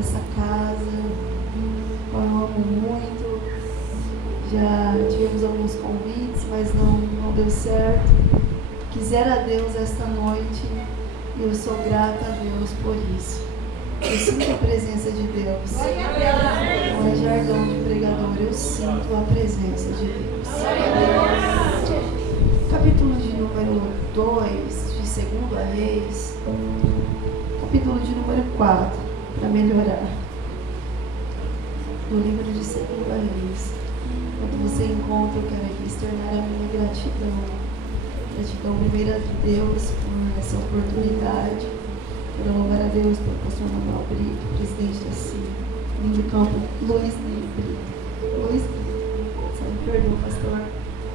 essa casa, eu amo muito. Já tivemos alguns convites, mas não deu certo. Quisera a Deus esta noite, e eu sou grata a Deus por isso. Eu sinto a presença de Deus. Não é jargão de pregador, eu sinto a presença de Deus. Capítulo de número 2 de 2 Reis. Capítulo de número 4, para melhorar. No livro de 2 Reis. Quando você encontra, eu quero aqui externar a minha gratidão. Gratidão primeira de Deus por essa oportunidade. Quero louvar a Deus pelo pastor Manuel Brito, presidente da CIA, lindo campo, Luiz Brito. Luiz Brito, você me perdoa, pastor.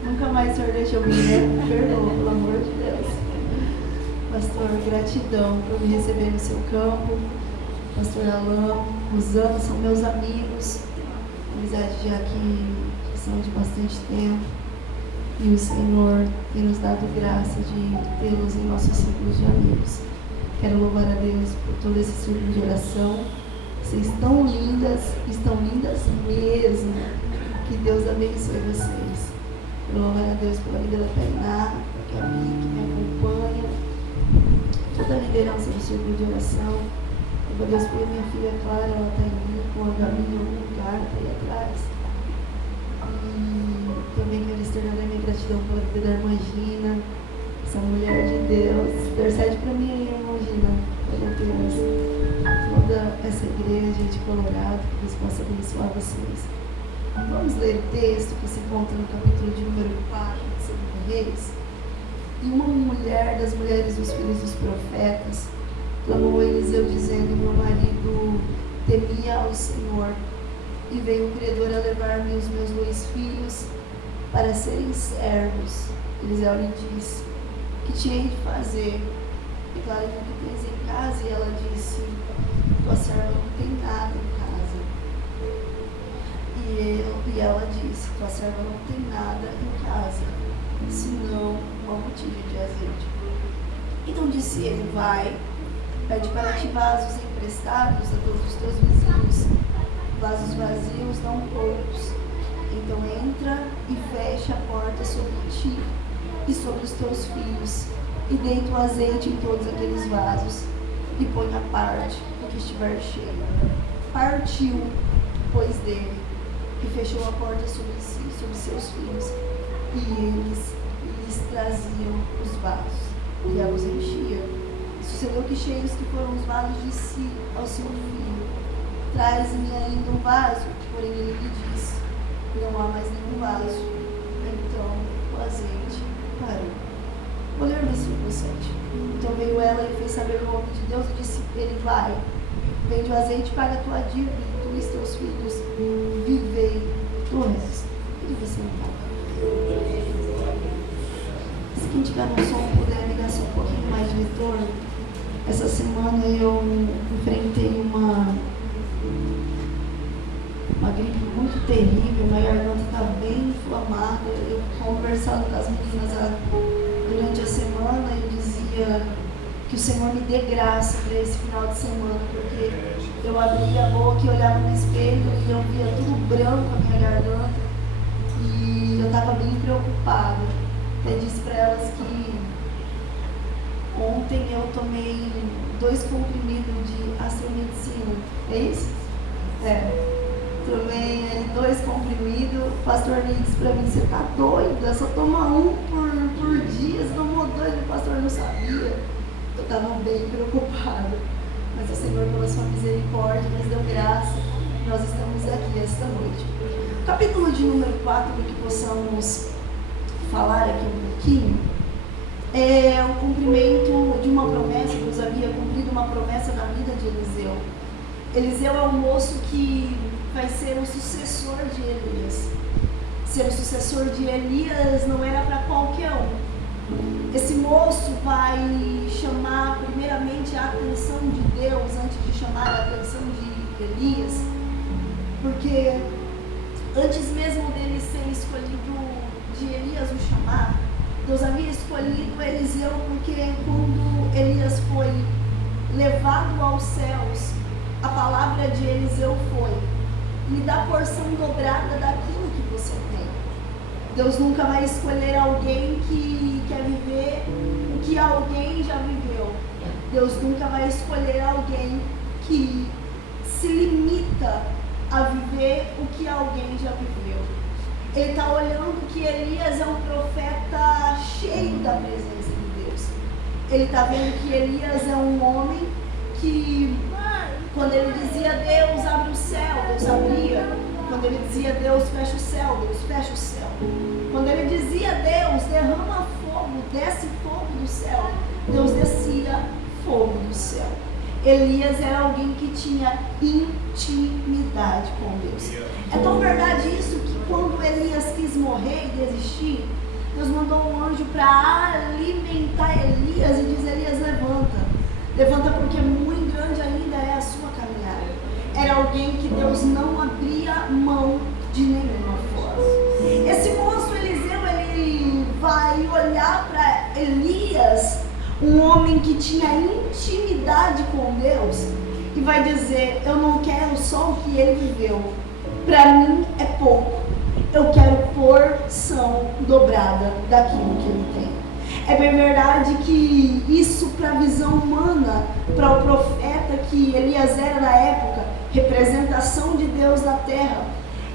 Nunca mais o senhor deixou me ver, me perdoa, pelo amor de Deus. Pastor, gratidão por me receber no seu campo. Pastor Alain, Rosana, são meus amigos, amizade já que são de bastante tempo. E o Senhor tem nos dado graça de tê-los em nossos círculos de amigos. Quero louvar a Deus por todo esse círculo de oração. Vocês estão lindas mesmo. Que Deus abençoe vocês. Quero louvar a Deus pela vida da Tainá, que é a minha, que me acompanha. Toda a liderança do círculo de oração. Louvo a Deus pela minha filha Clara, ela está aí com a Gabi em algum lugar, está aí atrás. E também quero externar a minha gratidão pela vida da irmã Gina, essa mulher de Deus. Intercede para mim aí, irmã Gina. Olha Deus. Toda essa igreja de Colorado, que Deus possa abençoar vocês. Vamos ler o texto que se encontra no capítulo de número 4 de 2 Reis. E uma mulher das mulheres dos filhos dos profetas clamou a Eliseu dizendo: meu marido temia ao Senhor, e veio o credor a levar-me os meus 2 filhos para serem servos. Eliseu lhe disse: que te hei de fazer? Declara-me o que tens em casa. E ela disse: tua serva não tem nada em casa. E ela disse: tua serva não tem nada em casa, senão uma botija de azeite. Então disse ele: vai, pede para ti vasos emprestados a todos os teus vizinhos, vasos vazios, não poucos. Então entra e fecha a porta sobre ti e sobre os teus filhos, e deita o azeite em todos aqueles vasos, e põe a parte do que estiver cheio. Partiu, pois, dele, e fechou a porta sobre si, sobre seus filhos, e eles lhes traziam os vasos, e ela os enchia. Sucedeu que, cheios que foram os vasos, disse ao seu filho: traz-me ainda um vaso. Porém ele lhe disse: não há mais nenhum vaso. Então o azeite parou. Vou ler o versículo 7. Então veio ela e fez saber o homem de Deus e disse: ele vai, vende o azeite, paga a tua dívida, e tu e teus filhos vivei do resto. E você não paga. Se quem tiver no som puder me dar só um pouquinho mais de retorno. Essa semana eu enfrentei uma gripe muito terrível, minha garganta está bem inflamada. Eu conversando com as meninas durante a semana, eu dizia que o Senhor me dê graça para esse final de semana, porque eu abria a boca e olhava no espelho e eu via tudo branco a minha garganta e eu estava bem preocupada. Até disse para elas que ontem eu tomei 2 comprimidos de astromedicina. É isso? Tomei 2 comprimidos. O pastor me disse para mim: você tá doida? Só toma 1 por dia. Você tomou 2, o pastor não sabia. Eu estava bem preocupada. Mas o Senhor, pela sua misericórdia, nos deu graça. Nós estamos aqui esta noite. Capítulo de número 4, para que possamos falar aqui um pouquinho, é o cumprimento de uma promessa. Deus havia cumprido uma promessa na vida de Eliseu. Eliseu é o moço que vai ser o sucessor de Elias. Ser o sucessor de Elias não era para qualquer um. Esse moço vai chamar primeiramente a atenção de Deus antes de chamar a atenção de Elias, porque antes mesmo dele ser escolhido, de Elias o chamar, Deus havia escolhido Eliseu, porque quando Elias foi levado aos céus, a palavra de Eliseu foi: me dá porção dobrada daquilo que você tem. Deus nunca vai escolher alguém que quer viver o que alguém já viveu. Deus nunca vai escolher alguém que se limita a viver o que alguém já viveu. Ele está olhando que Elias é um profeta cheio da presença de Deus. Ele está vendo que Elias é um homem que, quando ele dizia Deus abre o céu, Deus abria. Quando ele dizia Deus fecha o céu, Deus fecha o céu. Quando ele dizia Deus derrama fogo, desce fogo do céu, Deus descia fogo do céu. Elias era alguém que tinha intimidade com Deus. É tão verdade isso que quando Elias quis morrer e desistir, Deus mandou um anjo para alimentar Elias e diz: Elias, levanta porque muito grande ainda é a sua caminhada. Era alguém que Deus não abria mão de nenhuma forma. Esse moço Eliseu, ele vai olhar para Elias, um homem que tinha intimidade com Deus, e vai dizer: eu não quero só o que ele viveu, para mim é pouco, eu quero porção dobrada daquilo que ele tem. É bem verdade que isso, para a visão humana, para o profeta que Elias era na época, representação de Deus na terra,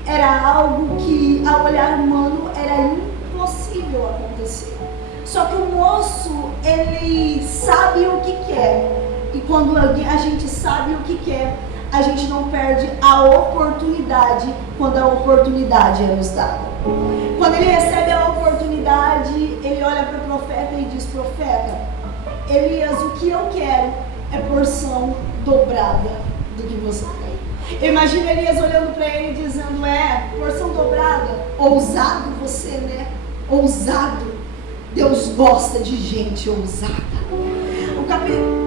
era algo que ao olhar humano era impossível acontecer. Só que o moço, ele sabe o que quer, e quando a gente sabe o que quer, a gente não perde a oportunidade quando a oportunidade é nos dada. Quando ele recebe a oportunidade, ele olha para o profeta e diz: profeta, Elias, o que eu quero é porção dobrada do que você tem. Imagina Elias olhando para ele e dizendo: porção dobrada, ousado você, né? Ousado. Deus gosta de gente ousada.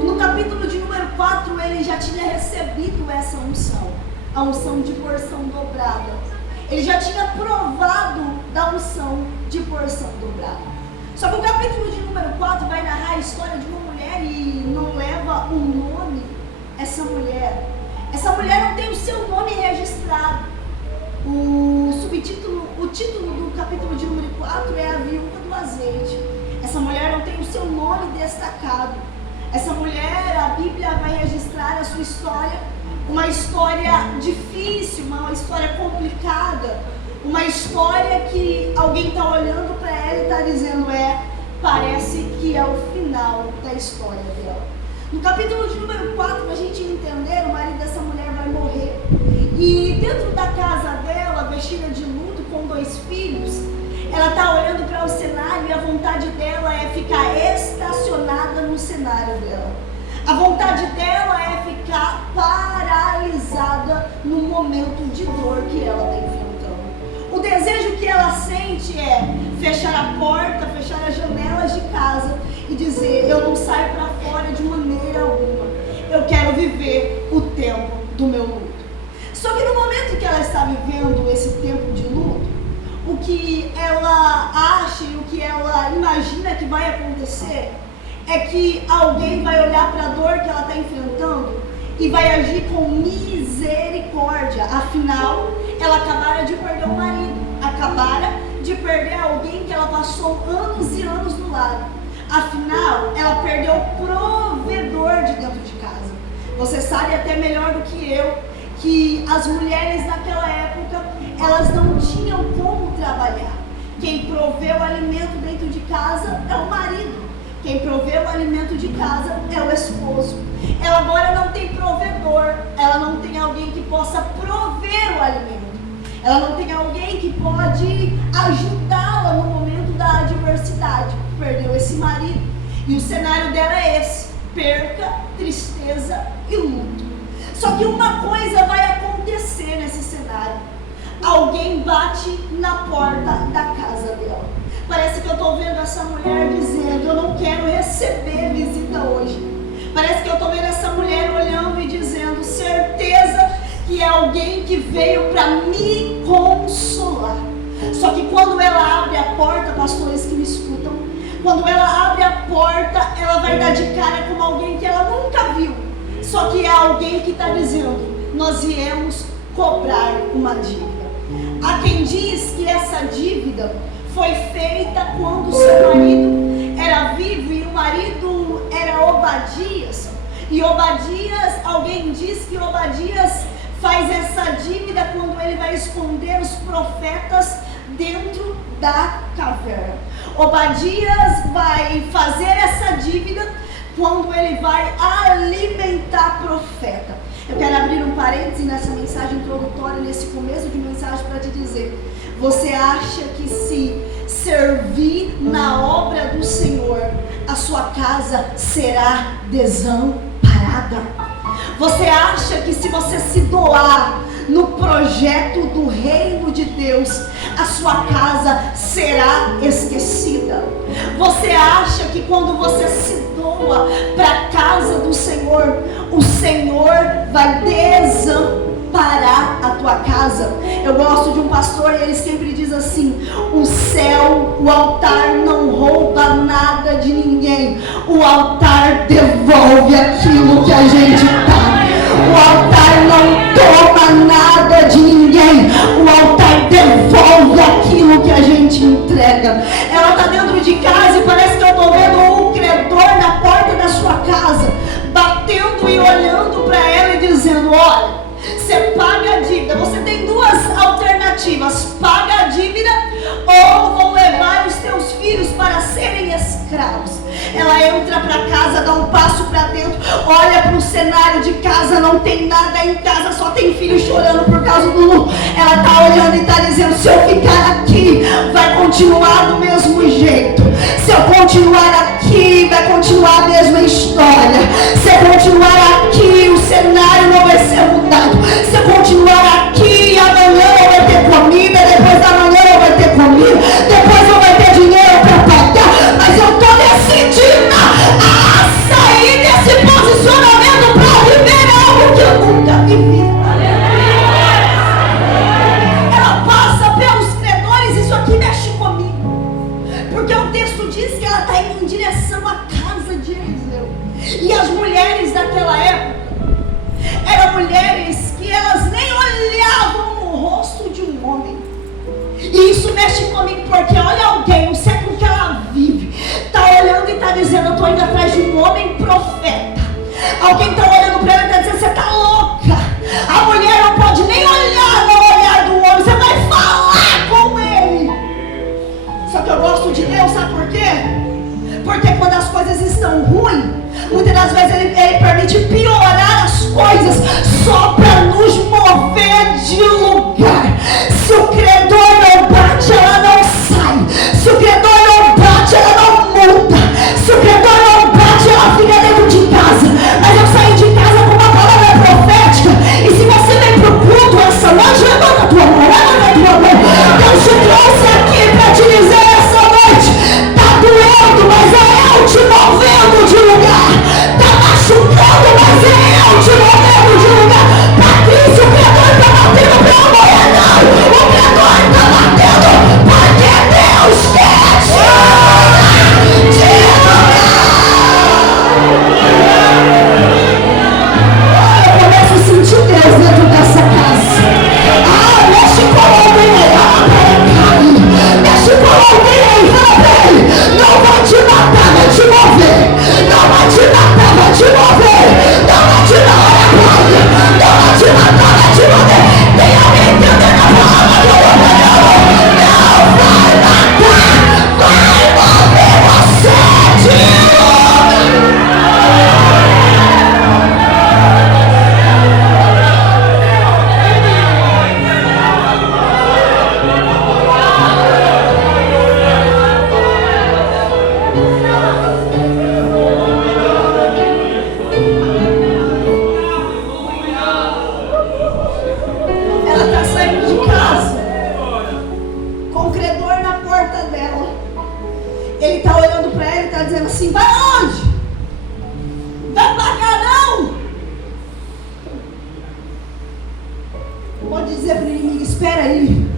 No capítulo de número 4, ele já tinha recebido essa unção, a unção de porção dobrada. Ele já tinha provado da unção de porção dobrada. Só que o capítulo de número 4 vai narrar a história de uma mulher e não leva o nome. Essa mulher não tem o seu nome registrado. O título do capítulo de número 4 é a viúva do azeite. Essa mulher não tem o seu nome destacado. Essa mulher, a Bíblia vai registrar a sua história, uma história difícil, uma história complicada, uma história que alguém está olhando para ela e está dizendo: parece que é o final da história dela. No capítulo de número 4, para a gente entender, o marido dessa mulher vai morrer. E dentro da casa dela, vestida de luto, com 2 filhos, ela está olhando para o cenário e a vontade dela é ficar estacionada no cenário dela. A vontade dela é ficar paralisada no momento de dor que ela está enfrentando. O desejo que ela sente é fechar a porta, fechar as janelas de casa e dizer: eu não saio para fora de maneira alguma. Eu quero viver o tempo do meu luto. Só que no momento que ela está vivendo esse tempo de luto, o que ela acha e o que ela imagina que vai acontecer é que alguém vai olhar para a dor que ela está enfrentando e vai agir com misericórdia. Afinal, ela acabara de perder o marido, acabara de perder alguém que ela passou anos e anos do lado. Afinal, ela perdeu o provedor de dentro de casa. Você sabe até melhor do que eu que as mulheres naquela época, elas não tinham como trabalhar. Quem provê o alimento dentro de casa é o marido. Quem provê o alimento de casa é o esposo. Ela agora não tem provedor, ela não tem alguém que possa prover o alimento. Ela não tem alguém que pode ajudá-la no momento da adversidade. Perdeu esse marido. E o cenário dela é esse: perca, tristeza e luto. Só que uma coisa vai acontecer nesse cenário. Alguém bate na porta da casa dela. Parece que eu estou vendo essa mulher dizendo: eu não quero receber visita hoje. Parece que eu estou vendo essa mulher olhando e dizendo: certeza que é alguém que veio para me consolar. Só que quando ela abre a porta, pastores que me escutam, quando ela abre a porta, ela vai dar de cara com alguém que ela nunca viu. Só que é alguém que está dizendo: nós viemos cobrar uma dívida. Há quem diz que essa dívida foi feita quando o seu marido era vivo e o marido era Obadias. E Obadias, alguém diz que Obadias faz essa dívida quando ele vai esconder os profetas dentro da caverna. Obadias vai fazer essa dívida quando ele vai alimentar profeta. Eu quero abrir um parêntese nessa mensagem introdutória, nesse começo de mensagem, para te dizer: você acha que se servir na obra do Senhor, a sua casa será desamparada? Você acha que se você se doar no projeto do reino de Deus, a sua casa será esquecida? Você acha que quando você se doa para a casa do Senhor, o Senhor vai desamparar a tua casa? Eu gosto de um pastor e ele sempre diz assim: o céu, o altar não rouba nada de ninguém, o altar devolve aquilo que a gente dá. O altar não toma nada de ninguém, o altar devolve aquilo que a gente entrega. Ela está dentro de casa e parece que eu estou vendo um credor na porta da sua casa, batendo e olhando para ela e dizendo: olha, você paga a dívida. Você tem duas alternativas: paga a dívida ou vão levar os teus filhos para serem escravos. Ela entra para casa, dá um passo para dentro, olha para o cenário de casa, não tem nada em casa, só tem filho chorando por causa do Lu. Ela está olhando e está dizendo: se eu ficar aqui, vai continuar do mesmo jeito. Se eu continuar aqui, vai continuar a mesma história. Se eu continuar aqui, o cenário não vai ser mudado. Se eu continuar aqui, amanhã não vai ter comida, depois da manhã não vai ter comida, depois não vai ter dinheiro para pagar. Mas eu estou decidida a sair desse posicionamento para viver algo que eu nunca vivi. Ela passa pelos credores, isso aqui mexe comigo, porque o texto diz que ela está indo em direção à casa de Eliseu. E as mulheres daquela época eram mulheres que elas nem olhavam no rosto de um homem. E isso mexe comigo, porque olha alguém, o século que ela vive, está olhando e está dizendo: eu estou indo atrás de um homem profeta. Alguém está olhando para ela e está dizendo: você está louca. A mulher não pode nem olhar no olhar do homem, você vai falar com ele. Só que eu gosto de Deus, sabe por quê? Porque quando as coisas estão ruins, muitas das vezes ele permite piorar as coisas só para nos mover de lugar. Se o credor não bate, ela não sai. Se o credor não bate, ela não muda. Se o credor não bate, ela fica dentro de casa. Mas eu saí de casa com uma palavra profética. E se você vem pro culto essa noite, levanta a tua mão, levanta a tua mão. Deus te trouxe aqui para te dizer essa noite: tá doendo, mas é eu te movendo de lugar. Tá machucando, mas é eu te movendo de lugar. Patrícia, o credor tá batendo pela mulher, não. O credor tá batendo porque Deus quer te eu começo a sentir Deus dentro dessa casa. Mexe com alguém aí, mexe com alguém aí, fala pra ele: não vai te matar, vai te mover. Não vai te matar, vai te mover. Não vai te matar, não vai te matar, vai te mover. Tem alguém entendendo a palavra do Senhor? Não vai matar, vai mover você de novo. Assim, vai onde? Vai pagar não? Pode dizer para o inimigo: espera aí,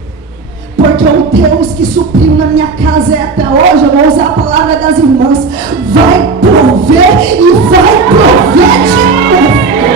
porque o Deus que supriu na minha casa até hoje, eu vou usar a palavra das irmãs, vai prover e vai prover de novo.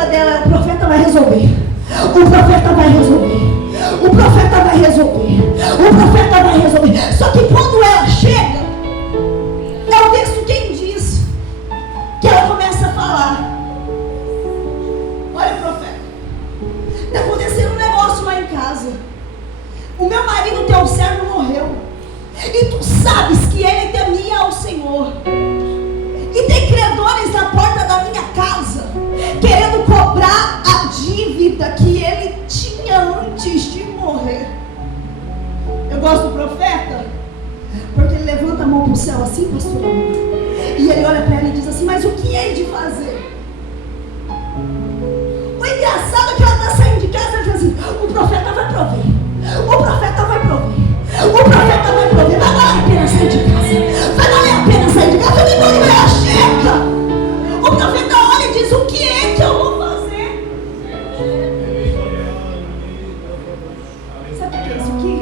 palavra dela é: o profeta vai resolver. O profeta vai resolver. O profeta vai resolver. O profeta vai resolver. Só que quando ela chega, é o texto quem diz que ela começa a falar: olha, profeta, está acontecendo um negócio lá em casa. O meu marido, teu servo, morreu. E tu sabes que ele temia ao Senhor. E tem credores na porta da minha casa, querendo cobrar a dívida que ele tinha antes de morrer. Eu gosto do profeta, porque ele levanta a mão para o céu assim, pastor, e ele olha para ela e diz assim: mas o que hei de fazer? O engraçado é que ela está saindo de casa e diz assim: o profeta vai prover. O profeta vai prover. O profeta vai prover. Vai valer a pena sair de casa. Vai valer a pena sair de casa. E quando ela chega, o profeta olha e diz: o que é que eu vou fazer? Sabe o que é isso aqui?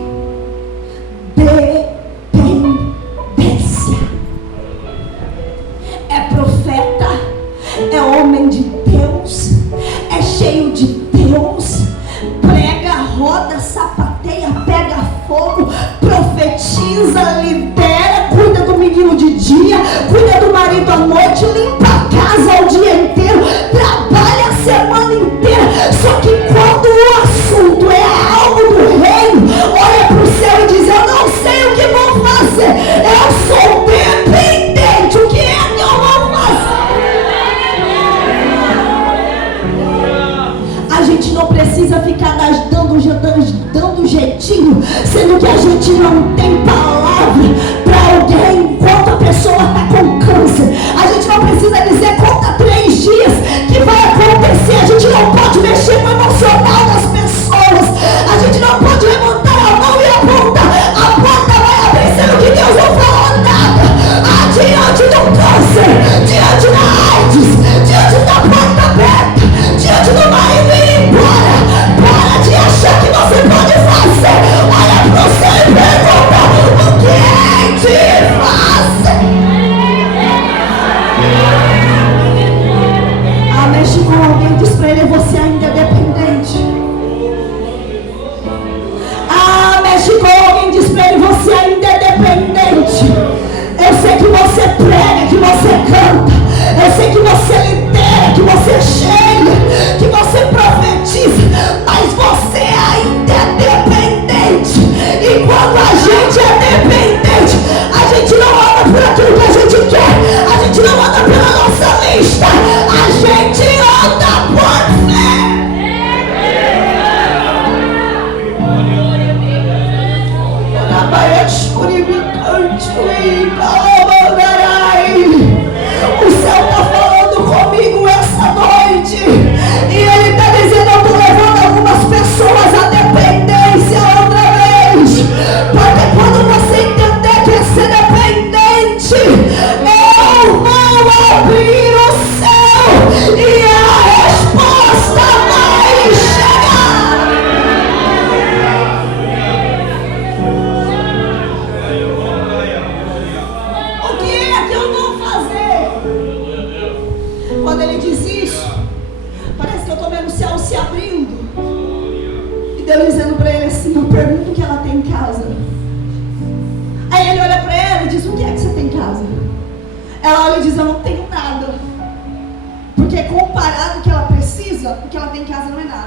Dependência. É profeta, é homem de Deus, é cheio de Deus, prega, roda, sapateia, pega fogo, profetiza, lidera, cuida do menino de dia, cuida do marido à noite, limpa a casa o dia inteiro, trabalha a semana inteira. Só que quando o assunto é algo do reino, olha para o céu e diz: eu não sei o que vou fazer, eu sou dependente, o que é que eu vou fazer? A gente não precisa ficar dando jeitinho, sendo que a gente não tem palavra para alguém enquanto a pessoa está com câncer. A gente não precisa dizer: conta 3 dias que vai acontecer. A gente não pode mexer no emocional das pessoas. A gente não pode levantar a mão e apontar: a porta vai abrir, sendo que Deus não falou nada. Diante do câncer, diante da AIDS, diante da porta aberta, diante do marido ir embora, para de achar que você pode fazer. Olha para o céu e pergunta: o que é de fazer? Mexe com alguém, diz para ele: você ainda é dependente. Mexe com alguém, diz para ele: você ainda é dependente. Eu sei que você prega, que você canta, eu sei que você lidera, que você chega, que você profetiza, mas você ainda é dependente. E quando a gente é dependente, a gente não anda por aquilo que a gente quer, a gente não anda pela nossa lista, a gente anda por fé. O céu está falando comigo essa noite, e ele está dizendo: eu estou levando algumas pessoas à dependência outra vez, porque quando você entender que é ser dependente, eu vou abrir o céu e a resposta vai chegar. O que é que eu vou fazer? Quando ele diz isso, parece que eu estou vendo o céu se abrindo e Deus dizendo para ele assim: eu pergunto o que ela tem em casa. Aí ele olha para ela e diz: o que é que você tem em casa? Ela olha e diz: eu não tenho nada, porque comparado ao que ela precisa, o que ela tem em casa não é nada.